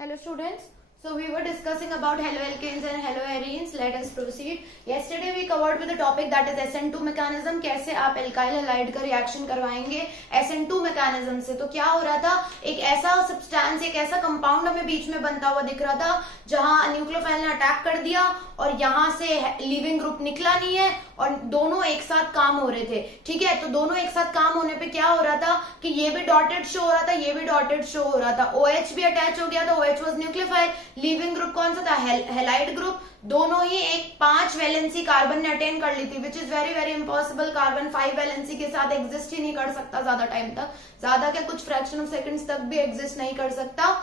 Hello students. So we were discussing about haloalkanes and haloarenes. Let us proceed. Yesterday we covered with the topic that is SN2 mechanism. कैसे आप alkyl halide का reaction करवाएंगे SN2 mechanism से. तो क्या हो रहा था, एक ऐसा सब्सटेंस, एक ऐसा कंपाउंड हमें बीच में बनता हुआ दिख रहा था जहां न्यूक्लियोफाइल ने अटैक कर दिया और यहां से लीविंग ग्रुप निकला नहीं है और दोनों एक साथ काम हो रहे थे. ठीक है, तो दोनों एक साथ काम होने पे क्या हो रहा था कि ये भी डॉटेड शो हो रहा था, ये भी डॉटेड शो हो रहा था. OH भी अटैच हो गया था. OH was nucleophile. Leaving group कौन सा था? Halide group. दोनों ही एक 5 वैलेंसी कार्बन ने अटेन कर ली थी, which is very very impossible. Carbon 5 valency के साथ एग्जिस्ट ही नहीं कर सकता ज्यादा टाइम तक, ज्यादा क्या कुछ फ्रैक्शन ऑफ सेकंड्स तक भी एग्जिस्ट नहीं कर सकता.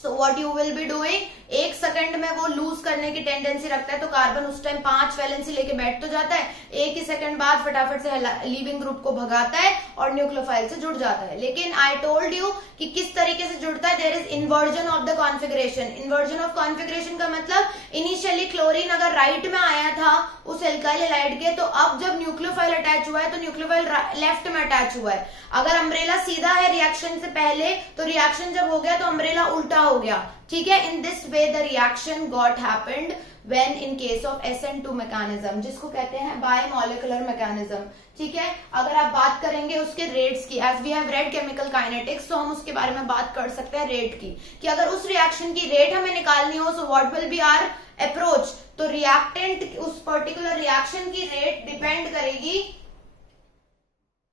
So what you will be doing, 1 second में वो लूज करने की टेंडेंसी रखता है, तो कार्बन उस टाइम 5 वैलेंसी लेके बैठ तो जाता है, 1 ही सेकंड बाद फटाफट से लीविंग ग्रुप को भगाता है और न्यूक्लियोफाइल से जुड़ जाता है. लेकिन आई टोल्ड यू कि किस तरीके से जुड़ता है. There is inversion of the configuration. Inversion of configuration का मतलब इनिशियली क्लोरीन अगर राइट में आया था उस एल्काइल हैलाइड के, तो अब जब न्यूक्लियोफाइल अटैच हुआ है तो न्यूक्लियोफाइल लेफ्ट में अटैच हुआ है. अगर अम्ब्रेला सीधा है रिएक्शन से पहले, तो रिएक्शन जब हो गया तो अम्ब्रेला उल्टा हो गया. ठीक है, in this way the reaction got happened when in case of SN2 mechanism, जिसको कहते हैं बायमोलिकुलर मैकेनिज्म. ठीक है, अगर आप बात करेंगे उसके रेट्स की, as we have read chemical kinetics, तो हम उसके बारे में बात कर सकते हैं रेट की, कि अगर उस रिएक्शन की रेट हमें निकालनी हो, so what will be our approach. तो रिएक्टेंट उस पर्टिकुलर रिएक्शन की रेट डिपेंड करेगी,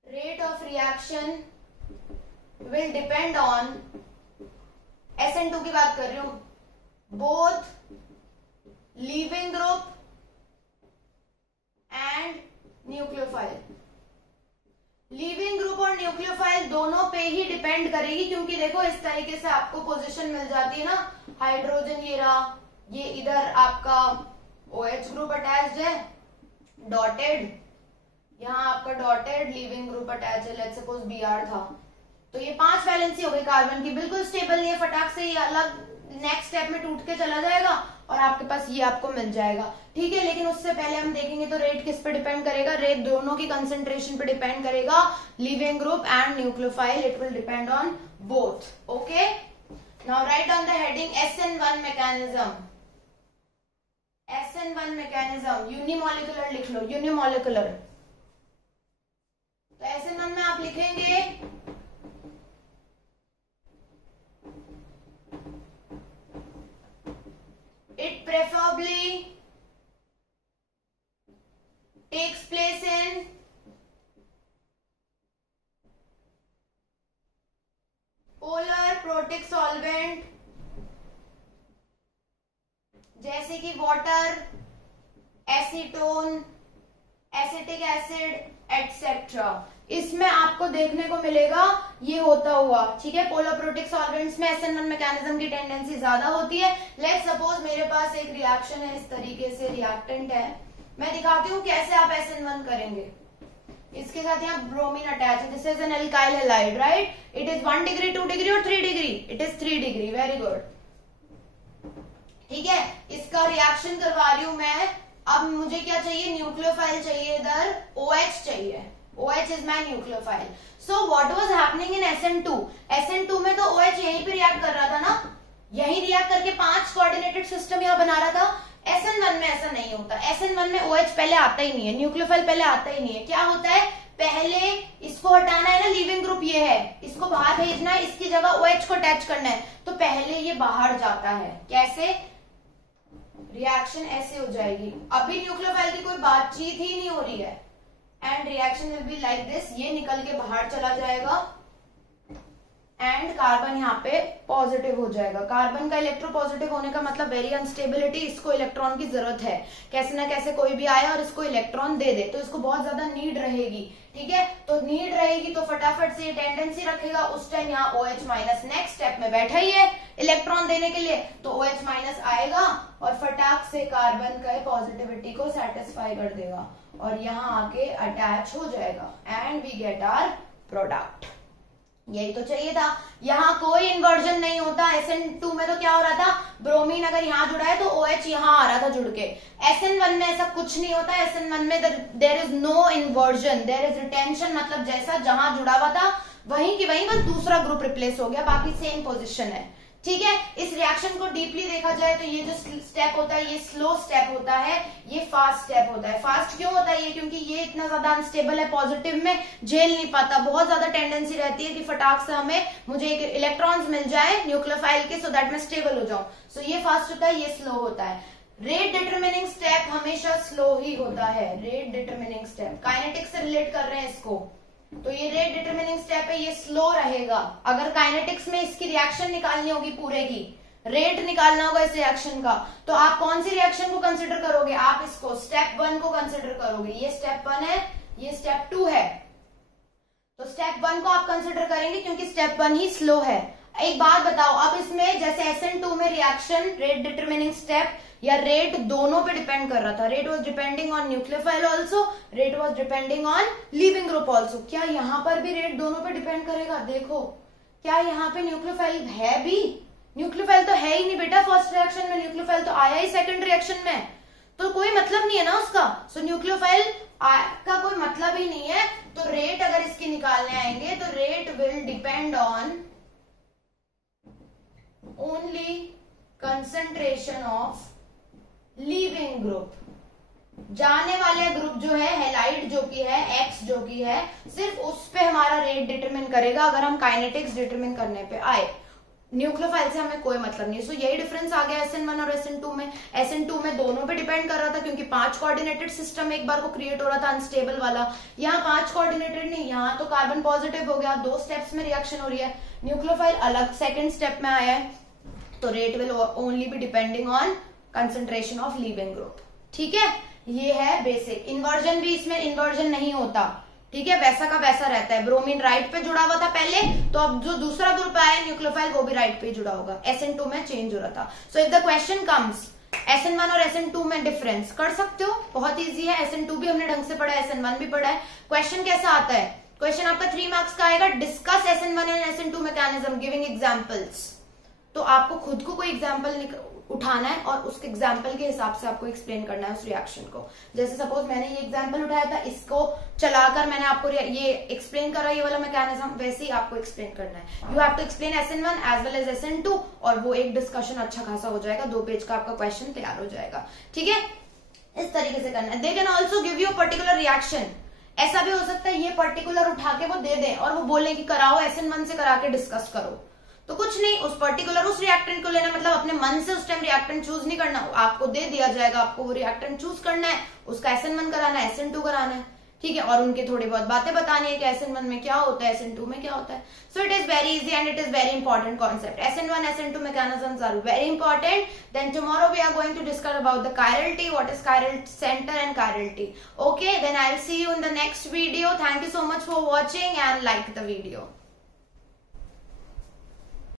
rate of reaction will depend on, SN2 की बात कर रही हूं, both leaving group and nucleophile. Leaving group और न्यूक्लियोफाइल दोनों पे ही डिपेंड करेगी, क्योंकि देखो इस तरीके से आपको पोजीशन मिल जाती है ना, हाइड्रोजन ये रहा, ये इधर आपका OH ग्रुप अटैच्ड है डॉटेड, यहाँ आपका डॉटेड लीविंग ग्रुप अटैच है, लेट्स सपोज Br था, तो ये 5 वैलेंसी हो गई कार्बन की, बिल्कुल स्टेबल नहीं है, फटाक से ये अलग नेक्स्ट स्टेप में टूट के चला जाएगा और आपके पास ये आपको मिल जाएगा. ठीक है, लेकिन उससे पहले हम देखेंगे तो रेट किस पे डिपेंड करेगा. रेट दोनों की कंसेंट्रेशन पे डिपेंड करेगा, leaving group and nucleophile, it will depend on both. Okay, now right on the heading SN1 mechanism. SN1 mechanism unimolecular लिख लो, यूनिमोलिकुलर. तो SN1 में आप लिखेंगे it preferably takes place in polar protic solvent जैसे कि water, acetone, acetic acid etcetera. इसमें आपको देखने को मिलेगा ये होता हुआ. ठीक है, पोलोप्रोटिक सॉल्वेंट्स में SN1 मैकेनिज्म की टेंडेंसी ज्यादा होती है. लेट्स सपोज मेरे पास एक रिएक्शन है, इस तरीके से रिएक्टेंट है, मैं दिखाती हूँ कैसे आप SN1 करेंगे. इसके साथ यहाँ ब्रोमीन अटैच है, this is an alkyl halide, right. It is 1 degree, 2 degree और 3 degree. It is 3 degree. Very good. ठीक है, इसका रिएक्शन करवा रही हूं मैं. अब मुझे क्या चाहिए, न्यूक्लियोफाइल चाहिए, इधर OH चाहिए. OH is my nucleophile. So what was happening in SN2? SN2 में तो OH यहीं पे रिएक्ट कर रहा था ना, यहीं रिएक्ट करके 5 कोऑर्डिनेटेड सिस्टम यहाँ बना रहा था. SN1 में ऐसा नहीं होता. SN1 में OH पहले आता ही नहीं है, न्यूक्लियोफाइल पहले आता ही नहीं है. क्या होता है, पहले इसको हटाना है ना, लीविंग ग्रुप ये है, इसको बाहर भेजना है, इसकी जगह OH को अटैच करना है, तो पहले ये बाहर जाता है. कैसे, रिएक्शन ऐसे हो जाएगी. अभी न्यूक्लियोफाइल की कोई बातचीत ही नहीं हो रही है, and reaction will be like this. ये निकल के बाहर चला जाएगा एंड कार्बन यहाँ पे पॉजिटिव हो जाएगा. कार्बन का इलेक्ट्रो पॉजिटिव होने का मतलब वेरी अनस्टेबिलिटी, इसको इलेक्ट्रॉन की जरूरत है, कैसे ना कैसे कोई भी आए और इसको इलेक्ट्रॉन दे दे, तो इसको बहुत ज्यादा नीड रहेगी. ठीक है, तो नीड रहेगी तो फटाफट से ये टेंडेंसी रखेगा. उस टाइम यहाँ OH माइनस नेक्स्ट स्टेप में बैठा ही है इलेक्ट्रॉन देने के लिए, तो OH माइनस आएगा और फटाक से कार्बन का पॉजिटिविटी को सेटिस्फाई कर देगा और यहाँ आके अटैच हो जाएगा and we get our product. यही तो चाहिए था. यहाँ कोई इन्वर्जन नहीं होता. SN2 में तो क्या हो रहा था, ब्रोमीन अगर यहाँ जुड़ा है तो OH यहाँ आ रहा था जुड़ के. SN1 में ऐसा कुछ नहीं होता. SN1 में there is no inversion, there is retention, मतलब जैसा जहां जुड़ा हुआ था वहीं की वहीं बस दूसरा ग्रुप रिप्लेस हो गया, बाकी सेम पोजिशन है. ठीक है, इस डीपली देखा जाए तो ये जो स्टेप होता है ये स्लो स्टेप होता है, ये फास्ट स्टेप होता है। फास्ट क्यों होता है ये? क्योंकि ये इतना ज्यादा अनस्टेबल है, पॉजिटिव में झेल नहीं पाता, बहुत ज्यादा टेंडेंसी रहती है कि फटाक से मुझे एक इलेक्ट्रॉन्स मिल जाए न्यूक्लियोफाइल के, सो दैट मैं स्टेबल हो जाऊं। सो ये फास्ट होता है, ये स्लो होता है। रेट डिटरमिनिंग स्टेप हमेशा स्लो ही होता है। रेट डिटरमिनिंग स्टेप काइनेटिक्स से रिलेट कर रहे हैं इसको, तो ये रेट डिटरमिनिंग स्टेप है, ये स्लो रहेगा। अगर काइनेटिक्स में इसकी रिएक्शन निकालनी होगी, पूरे की रेट निकालना होगा इस रिएक्शन का, तो आप कौन सी रिएक्शन को कंसिडर करोगे? आप इसको स्टेप 1 को कंसिडर करोगे। ये स्टेप 1 है, ये स्टेप 2 है, तो स्टेप 1 को आप कंसिडर करेंगे क्योंकि स्टेप 1 ही स्लो है। एक बात बताओ, अब इसमें जैसे SN2 में रिएक्शन रेट डिटरमिनिंग स्टेप या रेट दोनों पे डिपेंड कर रहा था। Rate was depending on nucleophile also, rate was depending on leaving group also. क्या यहाँ पर भी रेट दोनों पे डिपेंड करेगा? देखो, क्या यहाँ पे न्यूक्लियोफाइल है भी? न्यूक्लियोफाइल तो है ही नहीं बेटा फर्स्ट रिएक्शन में, न्यूक्लियोफाइल तो आया ही सेकंड रिएक्शन में, तो कोई मतलब नहीं है ना उसका। सो न्यूक्लियोफाइल का कोई मतलब ही नहीं है। तो रेट अगर इसके निकालने आएंगे तो rate will depend on only concentration of leaving group. जाने वाले ग्रुप जो है हैलाइड जो की है, एक्स जो की है, सिर्फ उस पे हमारा रेट डिटरमिन करेगा अगर हम काइनेटिक्स डिटरमिन करने पे आए। न्यूक्लियोफाइल से हमें कोई मतलब नहीं। सो यही डिफरेंस आ गया SN1 और SN2 में। SN2 में दोनों पे डिपेंड कर रहा था क्योंकि 5 कोऑर्डिनेटेड सिस्टम एक बार को क्रिएट हो रहा था अनस्टेबल वाला। यहाँ 5 कोऑर्डिनेटेड नहीं, यहाँ तो कार्बन पॉजिटिव हो गया, 2 स्टेप्स में रिएक्शन हो रही है। न्यूक्लियोफाइल अलग सेकेंड स्टेप में आया है, तो rate will only be depending on concentration of leaving group. ठीक है, ये है बेसिक। इन्वर्जन भी इसमें इन्वर्जन नहीं होता, ठीक है, वैसा का वैसा रहता है। ब्रोमीन राइट पे जुड़ा हुआ था पहले, तो अब जो दूसरा ग्रुप आया न्यूक्लियोफाइल वो भी राइट पे जुड़ा होगा। SN2 में चेंज हो रहा था। So if the question comes SN1 और SN2 में डिफरेंस कर सकते हो, बहुत इजी है। SN2 भी हमने ढंग से पढ़ा है, SN1 भी पढ़ा है। क्वेश्चन कैसा आता है? क्वेश्चन आपका 3 मार्क्स का आएगा। Discuss SN1 and SN2 mechanism giving examples. तो आपको खुद को कोई एग्जांपल उठाना है और उस एग्जाम्पल के हिसाब से आपको एक्सप्लेन करना है उस रिएक्शन को। जैसे सपोज मैंने ये एग्जाम्पल उठाया था, इसको चलाकर मैंने आपको ये एक्सप्लेन करा, ये वाला मैकेनिज्म, वैसे ही आपको एक्सप्लेन करना है। You have to explain SN1 as well as SN2, और वो एक डिस्कशन अच्छा खासा हो जाएगा, 2 पेज का आपका क्वेश्चन तैयार हो जाएगा। ठीक है, इस तरीके से करना है। They can also give you particular reaction. ऐसा भी हो सकता है ये पर्टिकुलर उठा के वो दे दें और वो बोले कि कराओ SN1 से करा के डिस्कस करो, तो कुछ नहीं, उस पर्टिकुलर उस रिएक्टेंट को लेना, मतलब अपने मन से उस टाइम रिएक्टेंट चूज नहीं करना, आपको दे दिया जाएगा, आपको वो रिएक्टेंट चूज करना है, उसका SN1 कराना है, SN2 कराना है। ठीक है, और उनके थोड़ी बहुत बातें बतानी है कि SN1 में क्या होता है, SN2 में क्या होता है। So it is very easy and it is very important concept. SN1 SN2 mechanisms are very important. Then tomorrow we are going to discuss about the chirality, what is chiral center and chirality. Okay, then I'll see you in the next video. Thank you so much for watching and like the video.